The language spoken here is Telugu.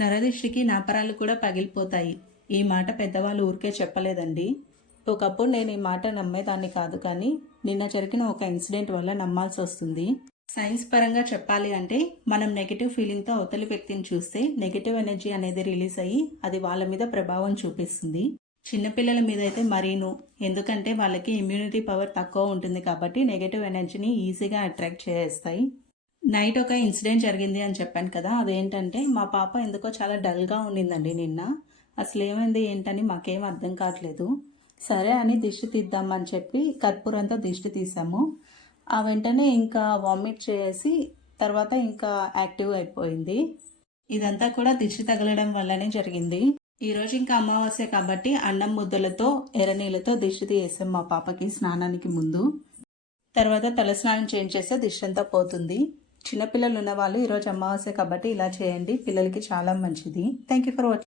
నరదిష్టికి నాపరాలు కూడా పగిలిపోతాయి. ఈ మాట పెద్దవాళ్ళు ఊరికే చెప్పలేదండి. ఒకప్పుడు నేను ఈ మాట నమ్మేదాన్ని కాదు, కానీ నిన్న జరిగిన ఒక ఇన్సిడెంట్ వల్ల నమ్మాల్సి వస్తుంది. సైన్స్ పరంగా చెప్పాలి అంటే మనం నెగిటివ్ ఫీలింగ్తో అవతలి వ్యక్తిని చూస్తే నెగిటివ్ ఎనర్జీ అనేది రిలీజ్ అయ్యి అది వాళ్ళ మీద ప్రభావం చూపిస్తుంది. చిన్నపిల్లల మీద అయితే మరీను, ఎందుకంటే వాళ్ళకి ఇమ్యూనిటీ పవర్ తక్కువ ఉంటుంది కాబట్టి నెగిటివ్ ఎనర్జీని ఈజీగా అట్రాక్ట్ చేస్తాయి. నైట్ ఒక ఇన్సిడెంట్ జరిగింది అని చెప్పాను కదా, అదేంటంటే మా పాప ఎందుకో చాలా డల్గా ఉండిందండి నిన్న. అసలు ఏమైంది ఏంటని మాకేం అర్థం కావట్లేదు. సరే అని దిష్టి తీద్దామని చెప్పి కర్పూరంతో దిష్టి తీసాము. ఆ వెంటనే ఇంకా వామిట్ చేసి తర్వాత ఇంకా యాక్టివ్ అయిపోయింది. ఇదంతా కూడా దిష్టి తగలడం వల్లనే జరిగింది. ఈరోజు ఇంకా అమావాస్య కాబట్టి అన్నం ముద్దలతో ఎర్రనీళ్ళతో దిష్టి తీసాం మా పాపకి స్నానానికి ముందు. తర్వాత తలస్నానం చేయించేస్తే దిష్టి అంతా పోతుంది. చిన్నపిల్లలు ఉన్న వాళ్ళు ఈరోజు అమావాస్య కాబట్టి ఇలా చేయండి, పిల్లలకి చాలా మంచిది. Thank you for watching.